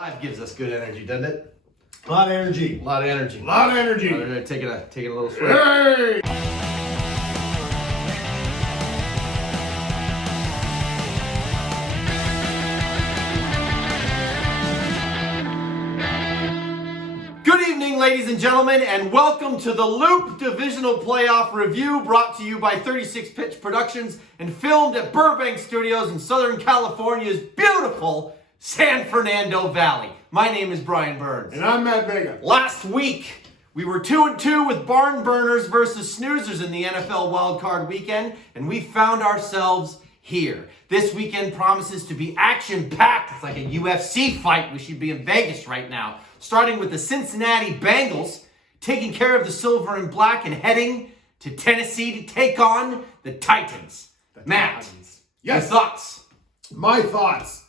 Live gives us good energy, doesn't it? A lot of energy. A lot of energy. A lot of energy. All right, taking a little swing. Hey! Good evening, ladies and gentlemen, and welcome to the Loop Divisional Playoff Review, brought to you by 36 Pitch Productions and filmed at Burbank Studios in Southern California's beautiful San Fernando Valley. My name is Brian Burns. And I'm Matt Vega. Last week, we were 2-2 with barn burners versus snoozers in the NFL wildcard weekend, and we found ourselves here. This weekend promises to be action-packed. It's like a UFC fight. We should be in Vegas right now. Starting with the Cincinnati Bengals, taking care of the silver and black and heading to Tennessee to take on the Titans. Matt, Yes. your thoughts? My thoughts.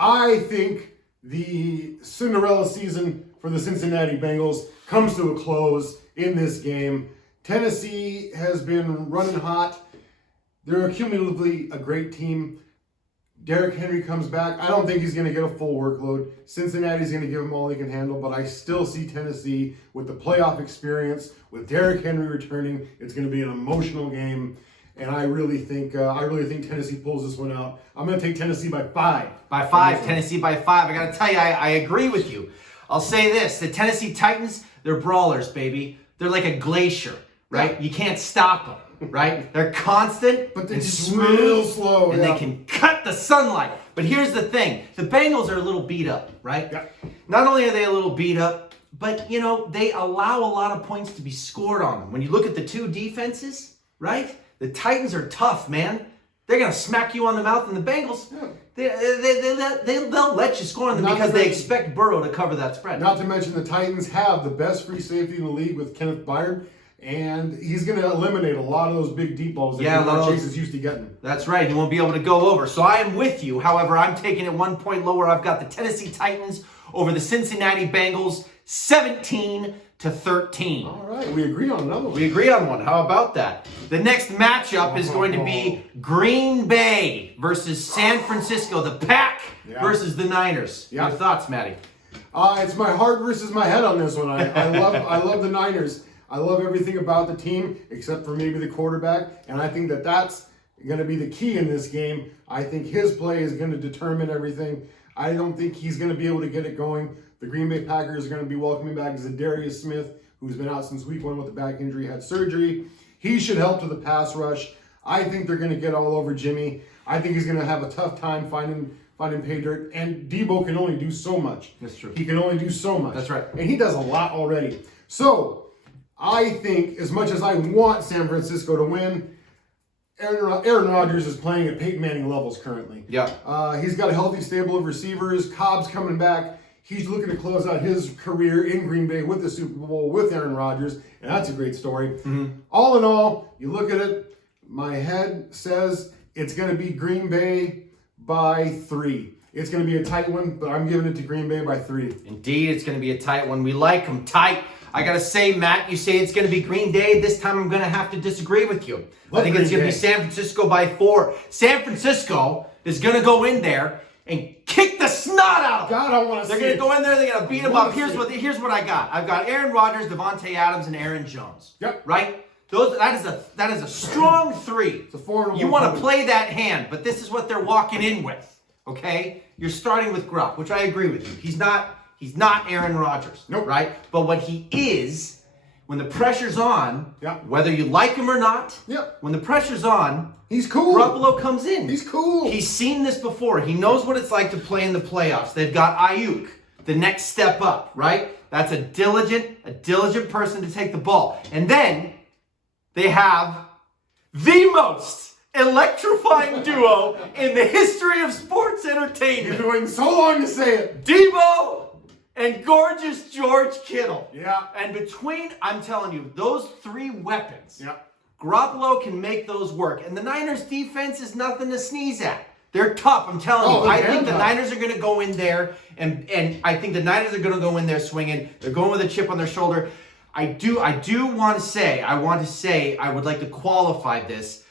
I think the Cinderella season for the Cincinnati Bengals comes to a close in this game. Tennessee has been running hot. They're cumulatively a great team. Derrick Henry comes back. I don't think he's going to get a full workload. Cincinnati's going to give him all he can handle, but I still see Tennessee with the playoff experience, with Derrick Henry returning. It's going to be an emotional game, and I really think Tennessee pulls this one out. I'm going to take Tennessee by 5. By 5, Tennessee by 5. I got to tell you, I agree with you. I'll say this. The Tennessee Titans, they're brawlers, baby. They're like a glacier, right? Yeah. You can't stop them, right? They're constant, But they're and just smooth, real slow. and Yeah. they can cut the sunlight. But here's the thing. The Bengals are a little beat up, right? Yeah. Not only are they a little beat up, but, you know, they allow a lot of points to be scored on them. When you look at the two defenses, right? The Titans are tough, man. They're going to smack you on the mouth, and the Bengals, they'll let you score on them because they expect Burrow to cover that spread. Not to mention the Titans have the best free safety in the league with Kenneth Byard, and he's going to eliminate a lot of those big deep balls that Jamar Chase is used to getting. That's right. You won't be able to go over. So I am with you. However, I'm taking it 1 point lower. I've got the Tennessee Titans over the Cincinnati Bengals, 17-13. All right, we agree on another one. We agree on one. How about that? The next matchup is going to be Green Bay versus San Francisco. The Pack versus the Niners. Yeah. Your thoughts, Matty? It's my heart versus my head on this one. I love the Niners. I love everything about the team except for maybe the quarterback, and I think that's going to be the key in this game. I think his play is going to determine everything. I don't think he's going to be able to get it going. The Green Bay Packers are going to be welcoming back Zadarius Smith, who's been out since week 1 with a back injury, had surgery. He should help to the pass rush. I think they're going to get all over Jimmy. I think he's going to have a tough time finding pay dirt, and Debo can only do so much. That's true. He can only do so much. That's right. And he does a lot already. So I think as much as I want San Francisco to win, Aaron Rodgers is playing at Peyton Manning levels currently. Yeah. He's got a healthy stable of receivers. Cobb's coming back. He's looking to close out his career in Green Bay with the Super Bowl with Aaron Rodgers, and that's a great story. Mm-hmm. All in all, you look at it, my head says it's going to be Green Bay by 3. It's going to be a tight one, but I'm giving it to Green Bay by 3. Indeed, it's going to be a tight one. We like them tight. I got to say, Matt, you say it's going to be Green Day. This time I'm going to have to disagree with you. I think it's going to be San Francisco by 4. San Francisco is going to go in there and kick the snot out of them. God, I want to see They're going to go in there. They're going to beat them up. Here's what I got. I've got Aaron Rodgers, Devontae Adams, and Aaron Jones. Yep. Right? That is a strong 3. It's a 4-1. You want to play that hand, but this is what they're walking in with. Okay? You're starting with Grupp, which I agree with you. He's not Aaron Rodgers. Nope. Right? But what he is, when the pressure's on, Yep. whether you like him or not, Yep. when the pressure's on, He's cool. Garopollo comes in. He's cool. He's seen this before. He knows what it's like to play in the playoffs. They've got Ayuk, the next step up, right? That's a diligent person to take the ball. And then they have the most electrifying duo in the history of sports entertainment. You're waiting so long to say it. Debo and gorgeous George Kittle. Yeah. And I'm telling you, those 3 weapons, Yeah. Garoppolo can make those work. And the Niners defense is nothing to sneeze at. They're tough, I'm telling you. I think the Niners are going to go in there, and I think the Niners are going to go in there swinging. They're going with a chip on their shoulder. I want to say, I would like to qualify this.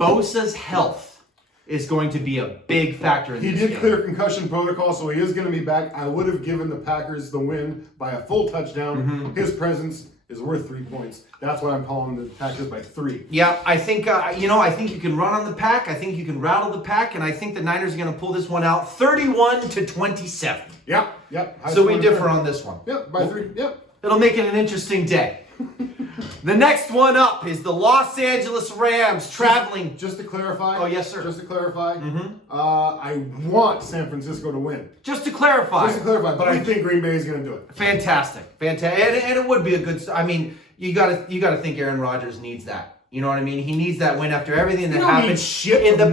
Bosa's health is going to be a big factor in He this did game. clear concussion protocol, so he is going to be back. I would have given the Packers the win by a full touchdown. His presence is worth 3 points. That's why I'm calling the Packers by 3. Yeah, I think I think you can run on the Pack. I think you can rattle the Pack, and I think the Niners are going to pull this one out, 31-27. Yep. So we differ on this one. Yep, by 3. Yep. It'll make it an interesting day. The next one up is the Los Angeles Rams traveling. Just to clarify. Oh, yes, sir. Just to clarify. I want San Francisco to win. Just to clarify. But I think Green Bay is going to do it. Fantastic. And it would be a good. I mean, you got to think Aaron Rodgers needs that. You know what I mean? He needs that win after everything that happened in the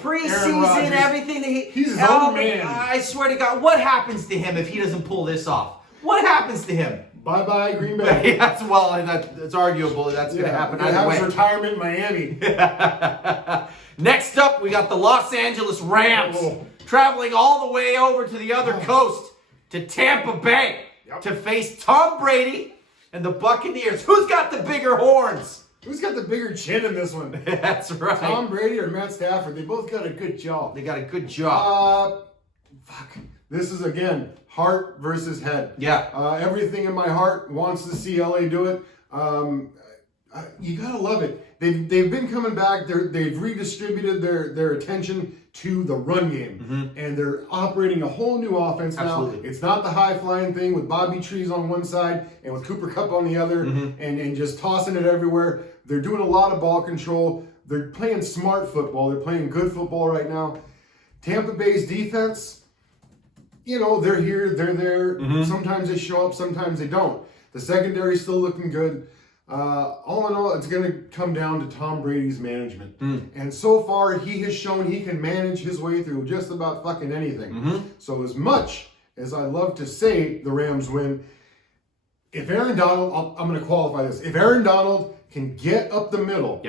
preseason. Everything that he's his own man. I swear to God, what happens to him if he doesn't pull this off? What happens to him? Bye-bye, Green Bay. That's arguable. That's going to happen either way. Retirement in Miami. Next up, we got the Los Angeles Rams traveling all the way over to the other coast to Tampa Bay to face Tom Brady and the Buccaneers. Who's got the bigger horns? Who's got the bigger chin in this one? That's right. Tom Brady or Matt Stafford? They both got a good jaw. They got a good job. This is, again, heart versus head. Yeah. Everything in my heart wants to see LA do it. You gotta love it. They've been coming back. They've redistributed their attention to the run game, and they're operating a whole new offense now. Absolutely. It's not the high flying thing with Bobby Trees on one side and with Cooper Kupp on the other, and just tossing it everywhere. They're doing a lot of ball control. They're playing smart football. They're playing good football right now. Tampa Bay's defense, they're here, they're there. Sometimes they show up, sometimes they don't. The secondary's still looking good. All in all, it's going to come down to Tom Brady's management. And so far, he has shown he can manage his way through just about fucking anything. So as much as I love to say the Rams win, if Aaron Donald, I'm going to qualify this. If Aaron Donald can get up the middle,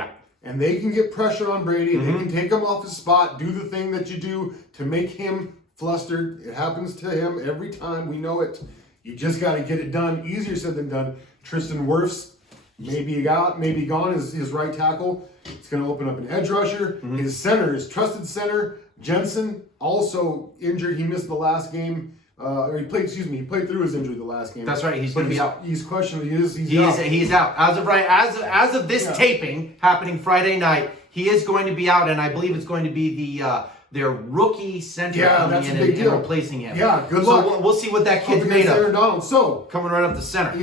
and they can get pressure on Brady, they can take him off his spot, do the thing that you do to make him flustered. It happens to him every time. We know it. You just got to get it done. Easier said than done. Tristan Wirfs, maybe gone, his right tackle. It's going to open up an edge rusher. His center, his trusted center, Jensen, also injured. He missed the last game. He played through his injury the last game. That's right. He's going to be out. He's questionable. He's out. As of this taping happening Friday night, he is going to be out, and I believe it's going to be their rookie center coming in and replacing him. Yeah, good luck. So we'll see what that kid's made of. Aaron Donald. So coming right up the center.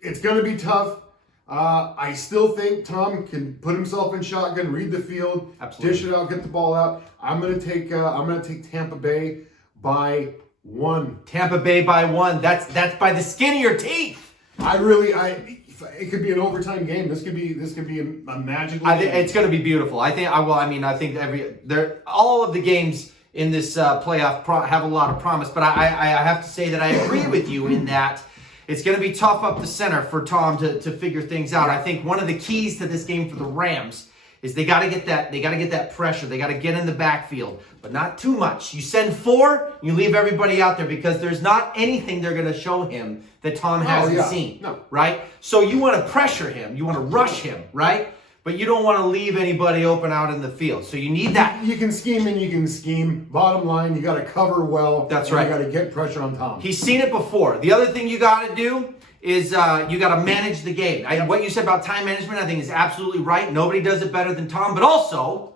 It's going to be tough. I still think Tom can put himself in shotgun, read the field, dish it out, get the ball out. I'm going to take Tampa Bay by 1. Tampa Bay by 1. That's by the skin of your teeth. It could be an overtime game. This could be a magical game. It's going to be beautiful. I think all of the games in this playoff have a lot of promise, but I have to say that I agree with you in that it's going to be tough up the center for Tom to figure things out. I think one of the keys to this game for the Rams is they got to get that pressure. They got to get in the backfield, but not too much. You send 4, you leave everybody out there because there's not anything they're going to show him that Tom hasn't seen, right? So you want to pressure him, you want to rush him, right? But you don't want to leave anybody open out in the field. So you need that. You can scheme and you can scheme. Bottom line, you got to cover well. That's right. You got to get pressure on Tom. He's seen it before. The other thing you got to do is you got to manage the game. What you said about time management, I think is absolutely right. Nobody does it better than Tom. But also,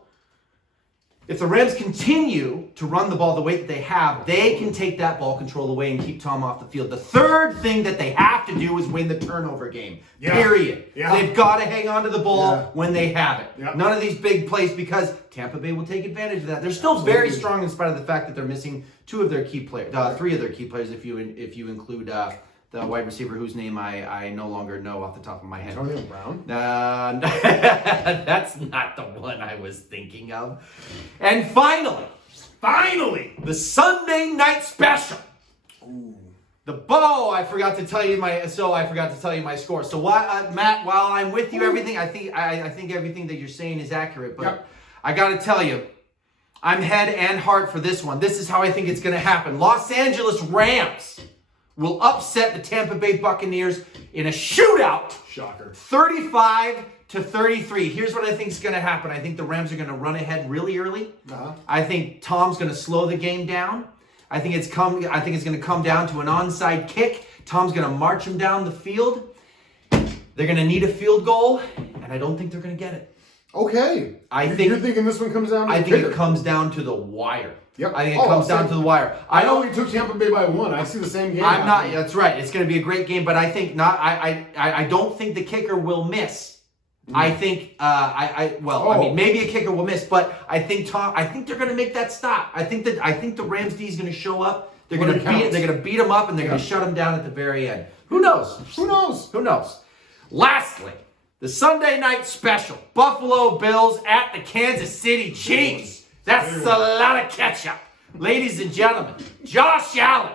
if the Rams continue to run the ball the way that they have, they can take that ball control away and keep Tom off the field. The third thing that they have to do is win the turnover game. Period. They've got to hang on to the ball when they have it. None of these big plays because Tampa Bay will take advantage of that. They're still very strong in spite of the fact that they're missing 3 of their key players if you include the wide receiver whose name I no longer know off the top of my head. Antonio Brown? That's not the one I was thinking of. And finally, the Sunday night special. Ooh. I forgot to tell you my score. So Matt, while I'm with you, everything I think everything that you're saying is accurate, but I got to tell you, I'm head and heart for this one. This is how I think it's going to happen. Los Angeles Rams will upset the Tampa Bay Buccaneers in a shootout. Shocker. 35 29-33. Here's what I think is going to happen. I think the Rams are going to run ahead really early. Uh-huh. I think Tom's going to slow the game down. I think it's going to come down to an onside kick. Tom's going to march him down the field. They're going to need a field goal, and I don't think they're going to get it. Okay. You're thinking this one comes down to I the think kicker. it comes down to the wire. Yep. I think it comes down to the wire. I know we took Tampa Bay by 1. I see the same game. I'm not. That's right. It's going to be a great game, but I think not. I don't think the kicker will miss. I think. I mean, maybe a kicker will miss, but I think they're going to make that stop. I think the Rams D is going to show up. They're going to beat them up, and they're going to shut them down at the very end. Who knows? Who knows? Who knows? Lastly, the Sunday night special: Buffalo Bills at the Kansas City Chiefs. That's a lot of ketchup. Ladies and gentlemen, Josh Allen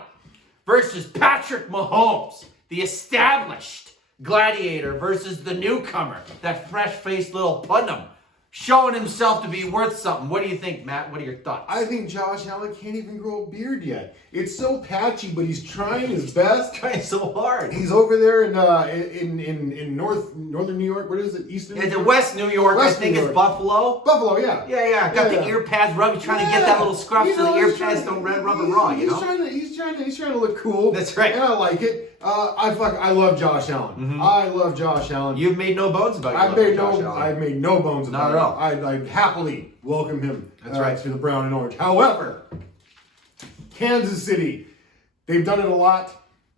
versus Patrick Mahomes, the established gladiator versus the newcomer, that fresh-faced little putnam, showing himself to be worth something. What do you think, Matt? What are your thoughts? I think Josh Allen can't even grow a beard yet. It's so patchy, but he's trying his best. Trying so hard. He's over there in northern New York. What is it? Eastern New It's York? West New York. West I think New it's York. Buffalo. Buffalo, yeah. Yeah. Got the ear pads rubbing, trying to get that little scruff so the ear pads don't rub it raw, you know? He's trying to look cool. That's right. And I like it. I love Josh Allen. Mm-hmm. I love Josh Allen. You've made no bones about I've made no bones about Not at all. I'd happily welcome him That's right. to the brown and orange. However, Kansas City, they've done it a lot.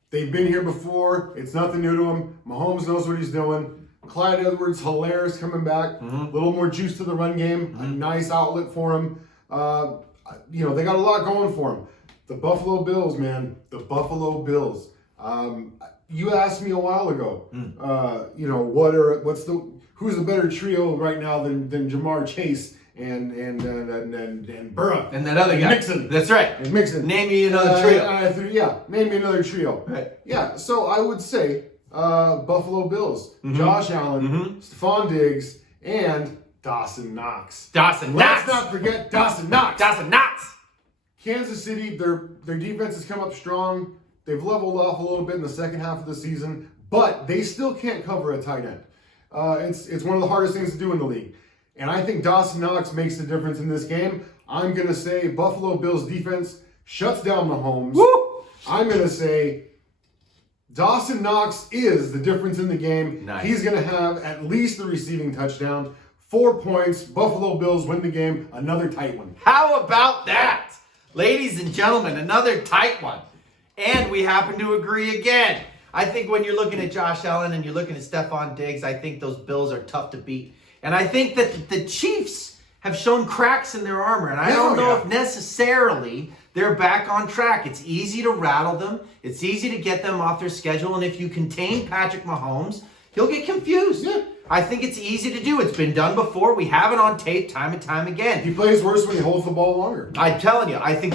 They've been here before. It's nothing new to them. Mahomes knows what he's doing. Clyde Edwards-Helaire coming back. A little more juice to the run game. A nice outlet for him. They got a lot going for him. The Buffalo Bills, man. The Buffalo Bills. You asked me a while ago. Who's the better trio right now than Jamar Chase and Burrow And that other guy. Mixon. That's right. And Mixon. Name me another trio. Name me another trio. Right. Yeah, so I would say Buffalo Bills, Josh Allen, Stephon Diggs, and Dawson Knox. Let's not forget Dawson Knox. Kansas City, their defense has come up strong. They've leveled off a little bit in the second half of the season, but they still can't cover a tight end. It's one of the hardest things to do in the league. And I think Dawson Knox makes the difference in this game. I'm going to say Buffalo Bills defense shuts down Mahomes. Woo! I'm going to say Dawson Knox is the difference in the game. Nice. He's going to have at least the receiving touchdown. 4 points. Buffalo Bills win the game. Another tight one. How about that? Ladies and gentlemen, another tight one. And we happen to agree again. I think when you're looking at Josh Allen and you're looking at Stephon Diggs, I think those Bills are tough to beat. And I think that the Chiefs have shown cracks in their armor. And I don't know if necessarily they're back on track. It's easy to rattle them. It's easy to get them off their schedule. And if you contain Patrick Mahomes, he'll get confused. Yeah. I think it's easy to do. It's been done before. We have it on tape time and time again. He plays worse when he holds the ball longer. I'm telling you, I think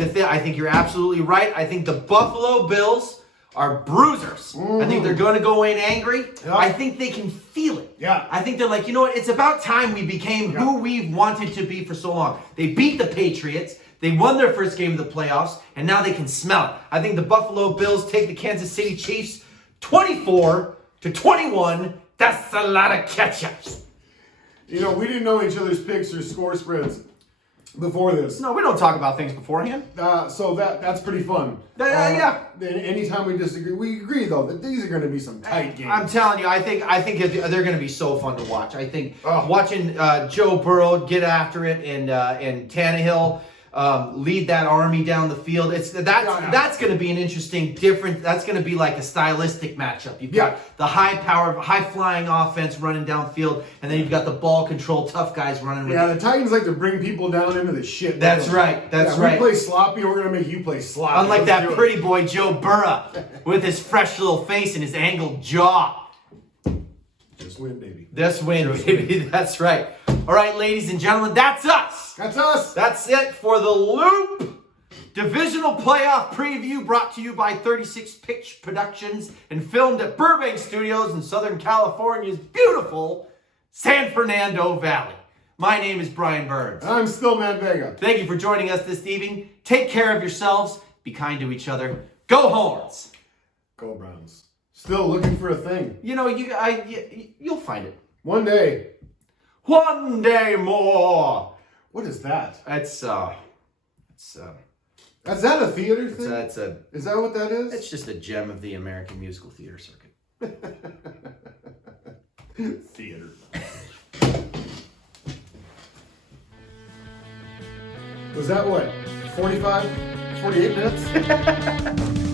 you're absolutely right. I think the Buffalo Bills are bruisers. I think they're going to go in angry. Yeah. I think they can feel it. Yeah. I think they're like, you know what? It's about time we became who we've wanted to be for so long. They beat the Patriots. They won their first game of the playoffs, and now they can smell it. I think the Buffalo Bills take the Kansas City Chiefs 24-21. That's a lot of ketchup. We didn't know each other's picks or score spreads before this. No, we don't talk about things beforehand. So that's pretty fun. Yeah. Anytime we disagree, we agree though that these are going to be some tight games. I'm telling you, I think they're going to be so fun to watch. I think watching Joe Burrow get after it and Tannehill lead that army down the field. That's going to be an interesting, different. That's going to be like a stylistic matchup. You've got the high flying offense running downfield, and then you've got the ball control tough guys running. The Titans like to bring people down into the shit. That's right. That's right. We play sloppy. We're going to make you play sloppy. Unlike that pretty boy Joe Burrow with his fresh little face and his angled jaw. Just win, baby. Just win, baby. That's right. All right, ladies and gentlemen, that's us. That's us. That's it for the Loop Divisional Playoff Preview, brought to you by 36 Pitch Productions and filmed at Burbank Studios in Southern California's beautiful San Fernando Valley. My name is Brian Burns. I'm still Matt Vega. Thank you for joining us this evening. Take care of yourselves. Be kind to each other. Go Horns. Go Browns. Still looking for a thing. You'll find it. One day. One day more. What is that? That's Is that a theater thing? Is that what that is? It's just a gem of the American musical theater circuit. Theater. Was that what? 45? 48 minutes?